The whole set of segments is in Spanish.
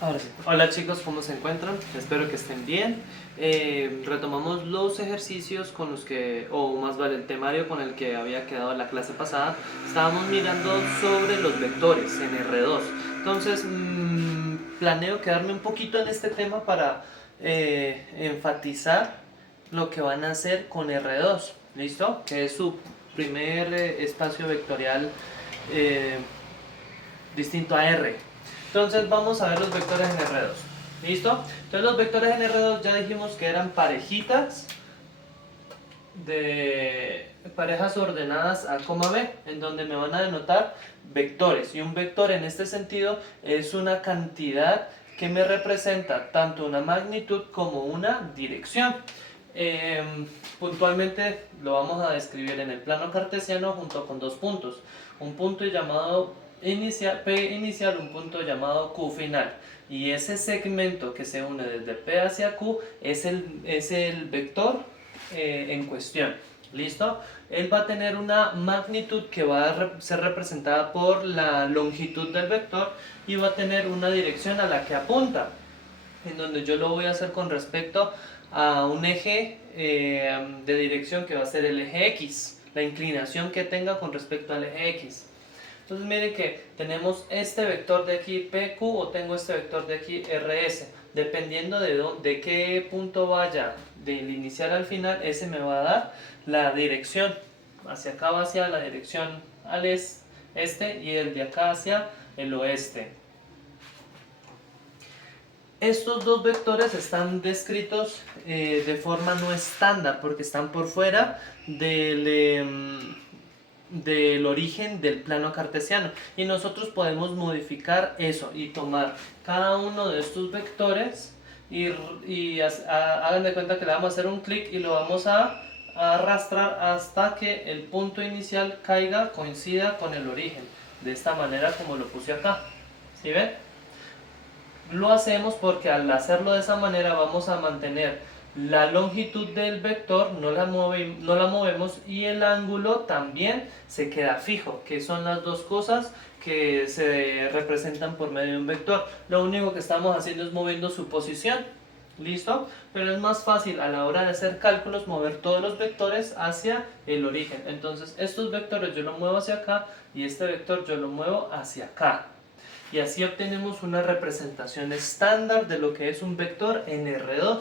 Ahora sí. Hola chicos, ¿cómo se encuentran? Espero que estén bien. Retomamos los ejercicios con los que, o más vale el temario con el que había quedado la clase pasada. Estábamos mirando sobre los vectores en R2. Entonces, planeo quedarme un poquito en este tema para enfatizar lo que van a hacer con R2. ¿Listo? Que es su primer espacio vectorial eh, distinto a R. Entonces vamos a ver los vectores en R2. ¿Listo? Entonces los vectores en R2 ya dijimos que eran parejitas de parejas ordenadas A, B, en donde me van a denotar vectores. Y un vector en este sentido es una cantidad que me representa tanto una magnitud como una dirección. Puntualmente lo vamos a describir en el plano cartesiano junto con dos puntos. Un punto llamado inicial, P inicial, un punto llamado Q final. Y ese segmento que se une desde P hacia Q es el vector en cuestión. ¿Listo? Él va a tener una magnitud que va a ser representada por la longitud del vector y va a tener una dirección a la que apunta, en donde yo lo voy a hacer con respecto a un eje de dirección que va a ser el eje X, la inclinación que tenga con respecto al eje X. Entonces miren que tenemos este vector de aquí PQ o tengo este vector de aquí RS. Dependiendo de qué punto vaya del inicial al final, ese me va a dar la dirección. Hacia acá va hacia la dirección al este y el de acá hacia el oeste. Estos dos vectores están descritos de forma no estándar porque están por fuera del origen del plano cartesiano, y nosotros podemos modificar eso y tomar cada uno de estos vectores y hagan de cuenta que le vamos a hacer un clic y lo vamos a arrastrar hasta que el punto inicial coincida con el origen, de esta manera como lo puse acá. ¿Sí ven? Lo hacemos porque al hacerlo de esa manera vamos a mantener la longitud del vector, no la movemos, y el ángulo también se queda fijo, que son las dos cosas que se representan por medio de un vector. Lo único que estamos haciendo es moviendo su posición. ¿Listo? Pero es más fácil a la hora de hacer cálculos mover todos los vectores hacia el origen. Entonces estos vectores yo los muevo hacia acá y este vector yo lo muevo hacia acá. Y así obtenemos una representación estándar de lo que es un vector en R2.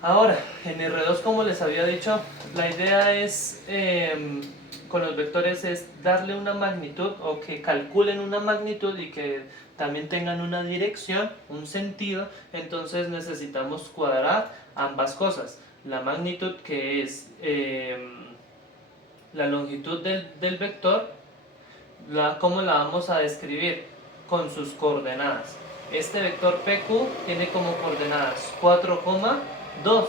Ahora, en R2, como les había dicho, la idea es, con los vectores, es darle una magnitud, o que calculen una magnitud y que también tengan una dirección, un sentido. Entonces necesitamos cuadrar ambas cosas. La magnitud, que es la longitud del vector, ¿cómo la vamos a describir? Con sus coordenadas. Este vector PQ tiene como coordenadas 4,2.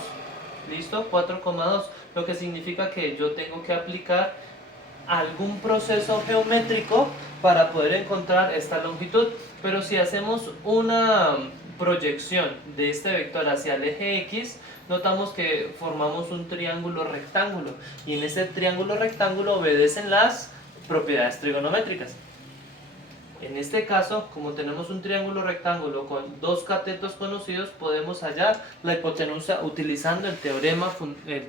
¿Listo? 4,2. Lo que significa que yo tengo que aplicar algún proceso geométrico para poder encontrar esta longitud. Pero si hacemos una proyección de este vector hacia el eje X, notamos que formamos un triángulo rectángulo. Y en ese triángulo rectángulo obedecen las propiedades trigonométricas. En este caso, como tenemos un triángulo rectángulo con dos catetos conocidos, podemos hallar la hipotenusa utilizando el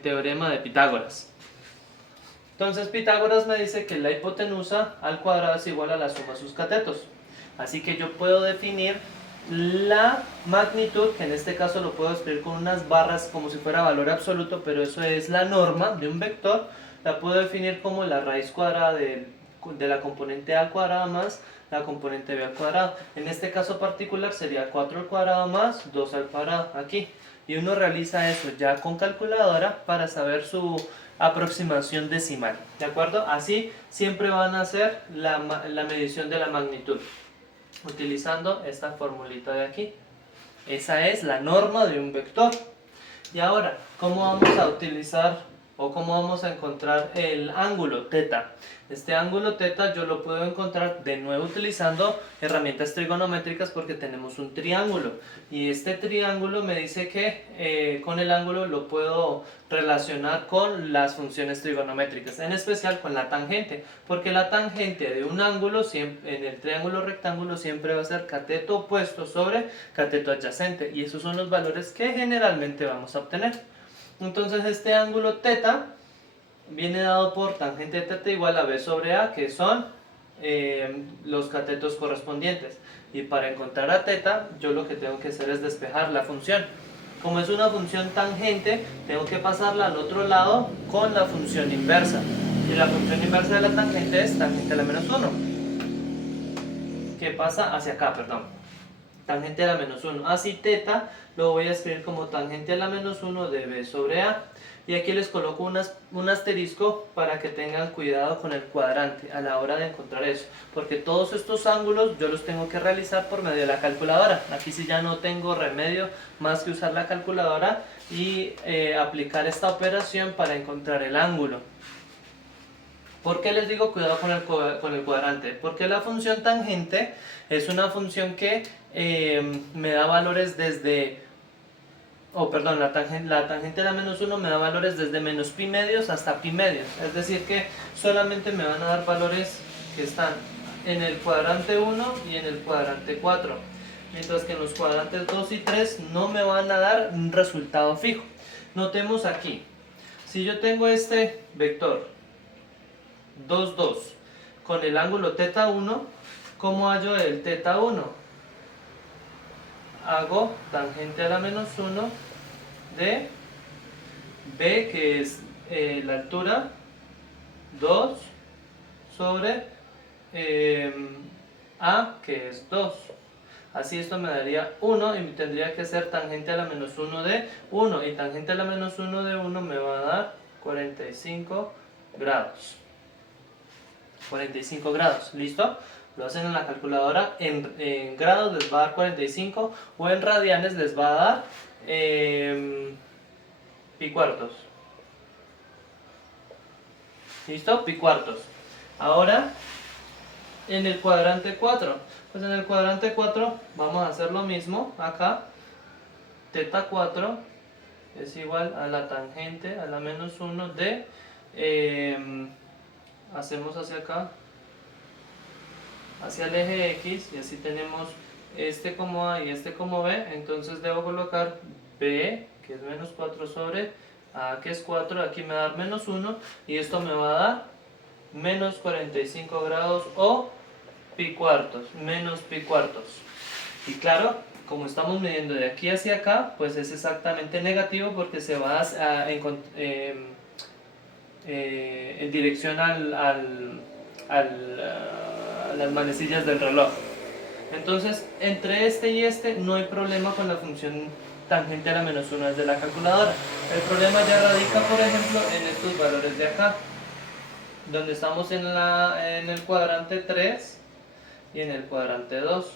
teorema de Pitágoras. Entonces Pitágoras me dice que la hipotenusa al cuadrado es igual a la suma de sus catetos. Así que yo puedo definir la magnitud, que en este caso lo puedo escribir con unas barras como si fuera valor absoluto, pero eso es la norma de un vector. La puedo definir como la raíz cuadrada de la componente a al cuadrado más la componente b al cuadrado. En este caso particular sería 4 al cuadrado más 2 al cuadrado aquí. Y uno realiza eso ya con calculadora para saber su aproximación decimal. ¿De acuerdo? Así siempre van a hacer la medición de la magnitud, utilizando esta formulita de aquí. Esa es la norma de un vector. Y ahora, ¿cómo vamos a utilizar o cómo vamos a encontrar el ángulo teta. Este ángulo teta yo lo puedo encontrar de nuevo utilizando herramientas trigonométricas porque tenemos un triángulo y este triángulo me dice que con el ángulo lo puedo relacionar con las funciones trigonométricas, en especial con la tangente, porque la tangente de un ángulo siempre, en el triángulo rectángulo siempre va a ser cateto opuesto sobre cateto adyacente y esos son los valores que generalmente vamos a obtener. Entonces este ángulo teta viene dado por tangente teta igual a b sobre a, que son los catetos correspondientes. Y para encontrar a teta, yo lo que tengo que hacer es despejar la función. Como es una función tangente, tengo que pasarla al otro lado con la función inversa. Y la función inversa de la tangente es tangente a la menos 1. Que pasa hacia acá, perdón. Tangente a la menos 1. Así teta lo voy a escribir como tangente a la menos 1 de b sobre a. Y aquí les coloco un asterisco para que tengan cuidado con el cuadrante a la hora de encontrar eso. Porque todos estos ángulos yo los tengo que realizar por medio de la calculadora. Aquí sí ya no tengo remedio más que usar la calculadora y aplicar esta operación para encontrar el ángulo. ¿Por qué les digo cuidado con el cuadrante? Porque la función tangente es una función que me da valores desde... la tangente de la menos 1 me da valores desde menos pi medios hasta pi medios. Es decir que solamente me van a dar valores que están en el cuadrante 1 y en el cuadrante 4. Mientras que en los cuadrantes 2 y 3 no me van a dar un resultado fijo. Notemos aquí, si yo tengo este vector 2, 2 con el ángulo teta 1, ¿cómo hallo el teta 1? Hago tangente a la menos 1 de b, que es la altura, 2 sobre a, que es 2. Así esto me daría 1 y tendría que ser tangente a la menos 1 de 1. Y tangente a la menos 1 de 1 me va a dar 45 grados. 45 grados, ¿listo? Lo hacen en la calculadora, en grados les va a dar 45 o en radianes les va a dar pi cuartos. ¿Listo? Pi cuartos. Ahora, en el cuadrante 4, pues en el cuadrante 4 vamos a hacer lo mismo acá. Teta 4 es igual a la tangente a la menos 1 de, hacemos hacia acá, hacia el eje X, y así tenemos este como A y este como B. Entonces debo colocar B, que es menos 4 sobre A, que es 4, aquí me va a dar menos 1 y esto me va a dar menos 45 grados o pi cuartos, menos pi cuartos. Y claro, como estamos midiendo de aquí hacia acá, pues es exactamente negativo porque se va en dirección a las manecillas del reloj. Entonces, entre este y este no hay problema con la función tangente a la menos 1 desde la calculadora. El problema ya radica, por ejemplo, en estos valores de acá, donde estamos en el cuadrante 3 y en el cuadrante 2,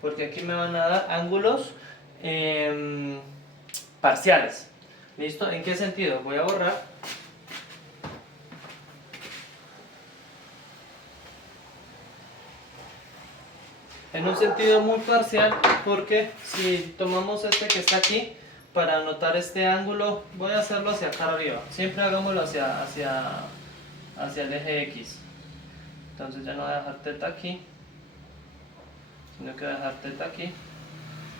porque aquí me van a dar ángulos parciales. ¿Listo? ¿En qué sentido? Voy a borrar. En un sentido muy parcial, porque si tomamos este que está aquí, para anotar este ángulo, voy a hacerlo hacia acá arriba. Siempre hagámoslo hacia el eje X. Entonces ya no voy a dejar teta aquí, sino que voy a dejar teta aquí,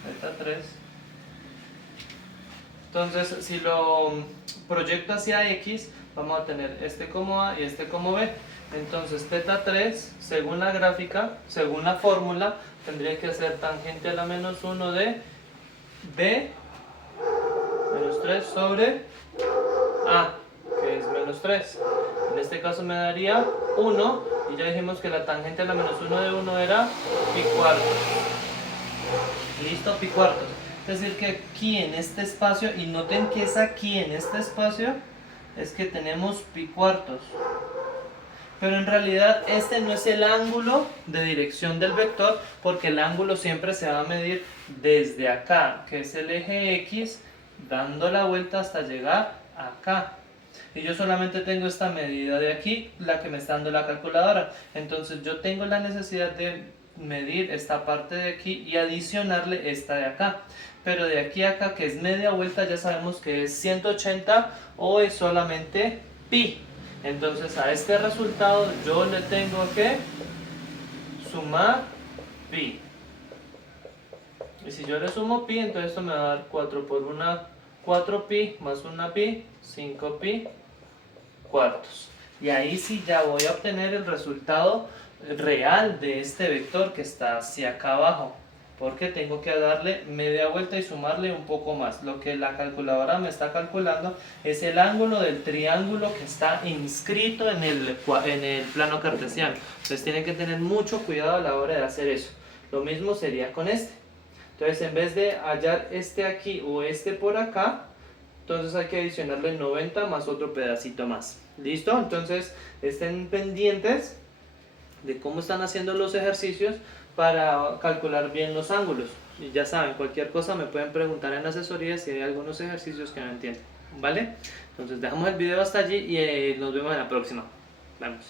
teta 3. Entonces si lo proyecto hacia X, vamos a tener este como A y este como B. Entonces teta 3, según la gráfica, según la fórmula, tendría que ser tangente a la menos 1 de B menos 3 sobre A, que es menos 3. En este caso me daría 1, y ya dijimos que la tangente a la menos 1 de 1 era pi cuartos. Listo, pi cuartos. Es decir que aquí en este espacio, y noten que es aquí en este espacio, es que tenemos pi cuartos. Pero en realidad este no es el ángulo de dirección del vector, porque el ángulo siempre se va a medir desde acá, que es el eje X, dando la vuelta hasta llegar acá. y yo solamente tengo esta medida de aquí, la que me está dando la calculadora. Entonces yo tengo la necesidad de medir esta parte de aquí y adicionarle esta de acá. Pero de aquí a acá, que es media vuelta, ya sabemos que es 180 o es solamente pi. Entonces a este resultado yo le tengo que sumar pi. Y si yo le sumo pi, entonces esto me va a dar 4 por 1, 4 pi más 1 pi, 5 pi cuartos. Y ahí sí ya voy a obtener el resultado real de este vector que está hacia acá abajo. Porque tengo que darle media vuelta y sumarle un poco más. Lo que la calculadora me está calculando es el ángulo del triángulo que está inscrito en el plano cartesiano. Entonces tienen que tener mucho cuidado a la hora de hacer eso. Lo mismo sería con este. Entonces en vez de hallar este aquí o este por acá, entonces hay que adicionarle 90 más otro pedacito más. ¿Listo? Entonces estén pendientes de cómo están haciendo los ejercicios para calcular bien los ángulos. Y ya saben, cualquier cosa me pueden preguntar en asesoría si hay algunos ejercicios que no entienden. ¿Vale? Entonces dejamos el video hasta allí y nos vemos en la próxima. Vamos.